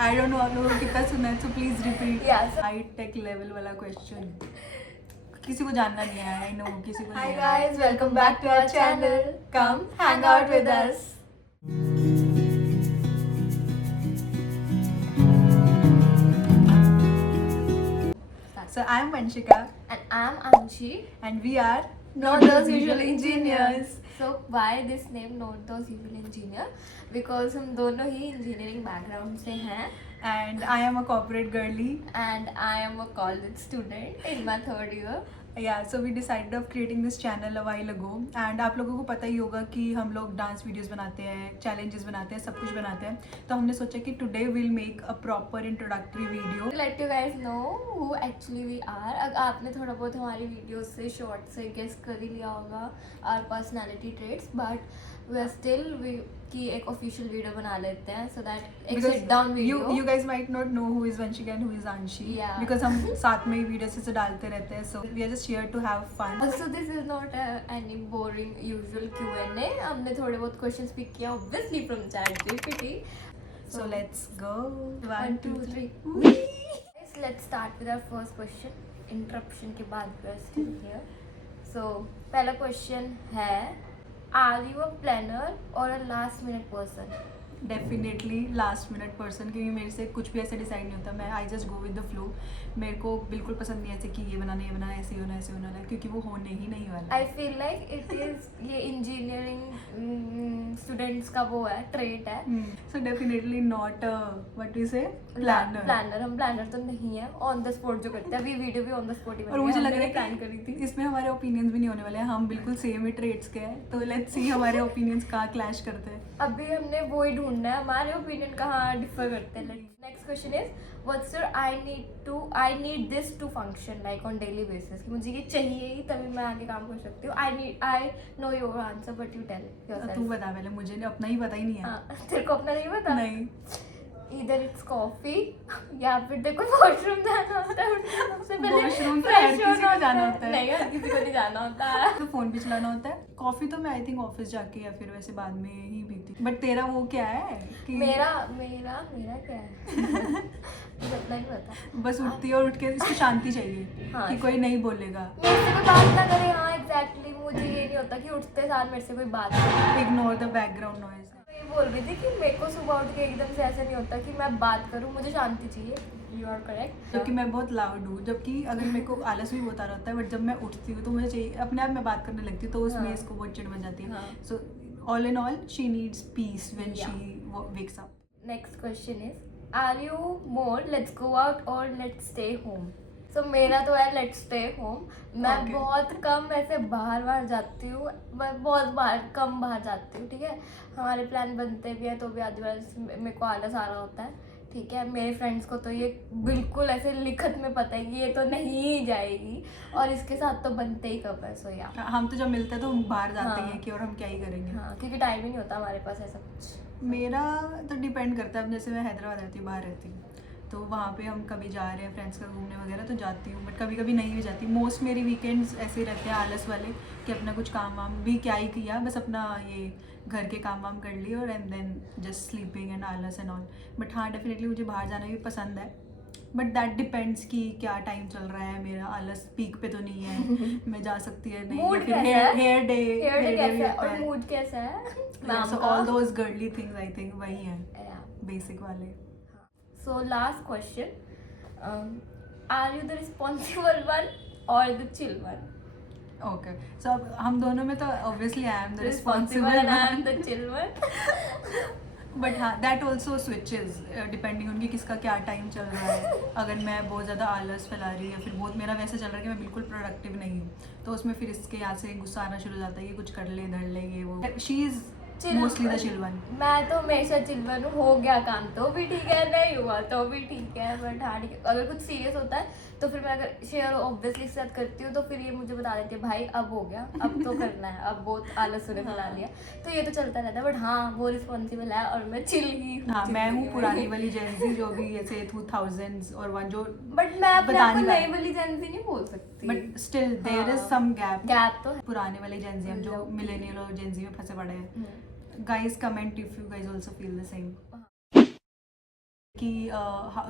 I don't know आप लोगों को कितना सुना है, so please repeat. Yes. High tech level वाला क्वेश्चन, किसी को जानना नहीं है, आई नो किसी को Hi नहीं है। guys, welcome back to our channel. Come hang out with us. So I am Vanshika And I'm Anshi. and we are Not those usual engineers. So why this name Not those usual engineer? Because हम दोनों ही engineering background से हैं. and I am a corporate girly. And I am a college student in my third year. Yeah, so we decided of creating this channel a while ago and आप लोगों को पता ही होगा कि हम लोग डांस वीडियोस बनाते हैं, चैलेंजेस बनाते हैं, सब कुछ बनाते हैं। तो हमने सोचा कि today will make a proper introductory video. Let you guys know who actually we are. अगर आपने थोड़ा बहुत हमारी वीडियोस से शॉर्ट से गेस कर ही लिया होगा our personality traits, but we are still कि एक ऑफिशियल वीडियो बना लेते हैं so that एक sit down video. You guys might not know who is Vanshika and who is Anshi. Yeah. Because हम साथ में ही वीडियोस से डालते रहते हैं, so we are just here to have fun. Also, this is not any boring usual Q&A. हमने थोड़े बहुत questions pick किया obviously from ChatGPT. So let's go. 1, 2, 3. Yes, let's start with our first question. Interruption के बाद we are still here. So पहला question है, are you a planner or a last minute person? Definitely last minute person, क्योंकि मेरे से कुछ भी ऐसे डिसाइड नहीं होता। मैं I just go with the flow. मेरे को बिल्कुल पसंद नहीं है ऐसे कि ये बनाना ऐसे ही होना ऐसे होना है, क्योंकि वो होने ही नहीं वाला। I feel like it is ये इंजीनियरिंग स्टूडेंट्स का वो है ट्रेट है। So definitely not what you से प्लानर। प्लानर हम प्लानर तो नहीं है, ऑन द स्पॉट जो करते हैं। अभी वीडियो भी ऑन द स्पॉट ही और मुझे लग रहा है प्लान करी थी। इसमें हमारे ओपिनियंस भी नहीं होने वाले हैं, हम बिल्कुल सेम ही ट्रेड्स के हैं। तो लेट्स सी हमारे ओपिनियंस कहाँ क्लैश करते हैं। अभी हमने वो ही ढूंढना है हमारे ओपिनियन कहाँ डिफर करते हैं। Next question is what's your I need this to function like on daily basis, कि मुझे ये चाहिए ही तभी मैं आगे काम कर सकती हूँ। I know your answer but you tell yourself. तू बता पहले, मुझे अपना ही पता ही नहीं है। हाँ, तेरे को अपना नहीं पता? नहीं। इधर इट्स कॉफी या फिर देखो वॉशरूम जाना होता है, सबसे पहले वॉशरूम तो हर किसी को जाना होता है। नहीं, हर किसी को नहीं जाना होता है। तो फोन भी चलाना होता है। कॉफी तो मैं आई थिंक ऑफिस जाके या फिर वैसे बाद में ही पीती। बट तेरा वो क्या है कि मेरा क्या है? मुझे अपना ही पता। बस उठती है और उठ के इसको शांति चाहिए। हाँ, कि कोई नहीं बोलेगा। मेरे से कोई बात ना करे। हाँ एग्जैक्टली, मुझे ये नहीं होता कि उठते साथ मेरे से कोई बात करे। Ignore the background noise. ये बोल रही थी कि मेरे को सुबह उठ के एकदम से ऐसा नहीं होता कि मैं बात करूँ, मुझे शांति चाहिए। You are correct. जबकि मैं बहुत लाउड हूँ, जबकि अगर मेरे को आलस भी होता रहता है, बट जब मैं उठती हूँ तो मुझे चाहिए, अपने आप में बात करने लगती हूँ, तो उसमें हाँ। इसको बहुत चिढ़ बन जाती है। हाँ। So all in all she needs peace when Yeah. She wakes up. Next question is are you more let's go out और लेट्स स्टे होम? सो मेरा तो है लेट्स स्टे होम। मैं Okay. बहुत कम ऐसे बाहर जाती हूँ, मैं बहुत कम बाहर जाती हूँ। ठीक है, हमारे प्लान बनते भी हैं तो भी आधी बार मेरे को आलस आ रहा होता है। ठीक है, मेरे फ्रेंड्स को तो ये बिल्कुल ऐसे लिखत में पता है कि ये तो नहीं जाएगी, और इसके साथ तो बनते ही कब है। सो या हम तो जब मिलते हैं तो हम बाहर जाते हाँ। हैं कि और हम क्या ही करेंगे। हाँ, क्योंकि टाइम ही नहीं होता हमारे पास ऐसा कुछ। मेरा तो डिपेंड करता है। अब जैसे मैं हैदराबाद रहती हूँ, बाहर रहती हूँ, तो वहाँ पे हम कभी जा रहे हैं फ्रेंड्स का घूमने वगैरह तो जाती हूँ, बट कभी कभी नहीं भी जाती। मोस्ट मेरी वीकेंड्स ऐसे ही रहते हैं आलस वाले कि अपना कुछ काम वाम भी क्या ही किया, बस अपना ये घर के काम वाम कर लिए और and then just sleeping and आलस एंड ऑल। बट हाँ डेफिनेटली मुझे बाहर जाना भी पसंद है, बट दैट डिपेंड्स कि क्या टाइम चल रहा है। मेरा आलस पीक पे तो नहीं है, मैं जा सकती है नहीं। मूड कैसा है? हेयर डे कैसा है और मूड कैसा है? So all those girly things I think वही है बेसिक वाले। So last question, are you the responsible one or the chill one? Okay, so अब हम दोनों में तो obviously I am the Responsible responsible and I am the chill one. But हाँ that also switches depending on कि किसका क्या time चल रहा है। अगर मैं बहुत ज़्यादा आलस फैला रही या फिर बहुत मेरा वैसे चल रहा है कि मैं बिल्कुल प्रोडक्टिव नहीं हूँ, तो उसमें फिर इसके यहाँ से गुस्सा आना शुरू हो जाता है कि कुछ कर ले धर ले ये वो। She is mostly the chill one. मैं तो हमेशा चिल वन हूँ। हो गया काम तो भी ठीक है, नहीं हुआ तो भी ठीक है, बट हाँ ठीक है। अगर कुछ सीरियस होता है तो फिर मैं अगर शेयर ऑब्वियसली के साथ करती हूँ तो फिर ये मुझे बता देती है भाई अब हो गया, अब तो करना है, अब बहुत आलस ने फैला लिया। तो ये तो चलता रहता है, बट हाँ वो रिस्पॉन्सिबल है और मैं चिल ही हूँ। हाँ मैं हूँ पुरानी वाली जेंजी जो भी ऐसे 2000s और वन जो, बट मैं अपने आप को बताने नई वाली जेंजी नहीं बोल सकती। But still there is some gap तो है। पुराने वाले जेंजी हम जो मिलेनियल और जेंजी में फंसे पड़े हैं। Guys, comment if you guys also feel the same. कि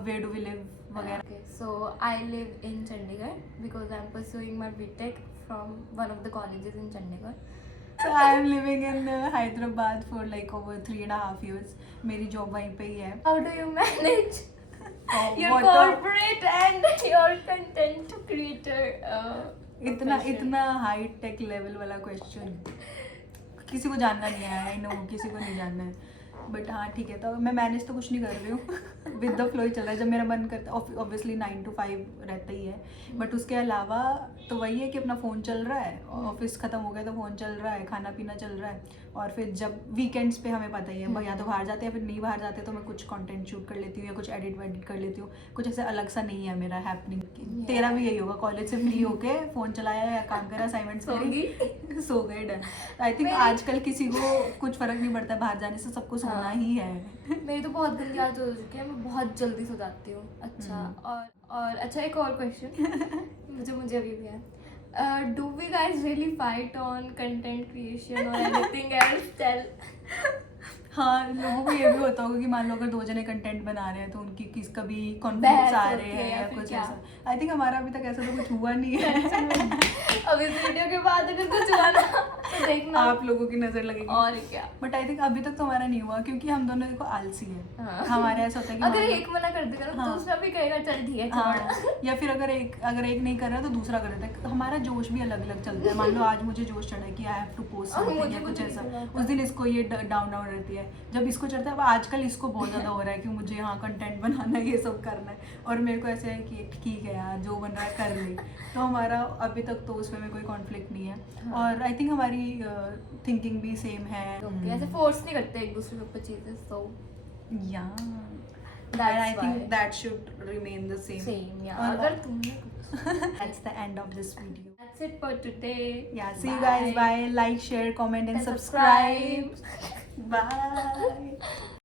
वेयर डू वी लिव वगैरह. Okay, so I live in Chandigarh because I'm pursuing my BTech from one of the colleges in Chandigarh. So I am living in Hyderabad for like over 3.5 years. मेरी job वहीं पे ही है. How do you manage your What a- corporate and your content creator? इतना profession? इतना high tech level वाला question किसी को जानना नहीं है. आई नो किसी को नहीं जानना है, बट हाँ ठीक है. तो मैं मैनेज तो कुछ नहीं कर रही हूँ. विद द फ्लो ही चल रहा है. जब मेरा मन करता है, ऑब्वियसली 9 to 5 रहता ही है, बट उसके अलावा तो वही है कि अपना फ़ोन चल रहा है, ऑफिस ख़त्म हो गया तो फ़ोन चल रहा है, खाना पीना चल रहा है. और फिर जब वीकेंड्स पे हमें पता ही है या तो बाहर जाते हैं, फिर नहीं बाहर जाते तो मैं कुछ कंटेंट शूट कर लेती हूँ या कुछ एडिट वेडिट कर लेती हूँ. कुछ ऐसे अलग सा नहीं है मेरा हैपनिंग. तेरा भी यही होगा, कॉलेज से फ्री होके फ़ोन चलाया या काम करा, असाइनमेंट्स करी, सो गए, डन. आई थिंक मेरी- आजकल किसी को कुछ फ़र्क नहीं पड़ता बाहर जाने से, सबको सोना हाँ. ही है. मेरी तो बहुत गंदी आदत हो चुकी है, मैं बहुत जल्दी सो जाती हूँ. अच्छा, और अच्छा एक और क्वेश्चन मुझे अभी भी है. Do we guys really fight on content creation or anything else? Tell. हाँ, लोगों को ये भी होता होगा कि मान लो अगर 2 जने कंटेंट बना रहे हैं तो उनकी किस कभी कॉन्फ्लिक्ट्स बहस आ होती रहे है हैं या या फिर कुछ क्या? ऐसा. आई थिंक हमारा अभी तक ऐसा तो कुछ हुआ नहीं है. अब इस वीडियो के बाद अगर कुछ हुआ ना तो देखना. आप लोगों की नजर लगेगी. और क्या. बट आई थिंक अभी तक तो हमारा नहीं हुआ क्योंकि हम दोनों देखो आलसी है. हाँ. हमारे ऐसा होता है कि अगर मान लो- एक मना कर देगा ना हाँ. दूसरा भी कहेगा चल ठीक है हाँ, छोड़. या फिर अगर एक नहीं कर रहा तो दूसरा कर देता है. हमारा जोश भी अलग अलग चलता है. मान लो आज मुझे जोश चढ़ा है कि आई हैव टू पोस्ट और समथिंग मुझे या कुछ कुछ ऐसा, नहीं उस दिन इसको ये डाउन डाउन रहती है. जब इसको चढ़ता है, अब आजकल इसको बहुत ज़्यादा हो रहा है कि मुझे यहाँ कंटेंट बनाना है, ये सब करना है, और मेरे को ऐसे है कि ठीक है यार जो बन रहा है कर ले. तो हमारा अभी तक तो उसमें कोई कॉन्फ्लिक्ट नहीं है. हाँ. और आई थिंक हमारी थिंकिंग भी सेम है. Okay, ऐसे फोर्स नहीं करते एक दूसरे के ऊपर चीजें. सो या That's I think why. That should remain the same. Same या और- अगर तुमने कुछ. That's the end of this video. That's it for today. Yeah, see you guys. Bye. Like, share, comment, and subscribe. Bye.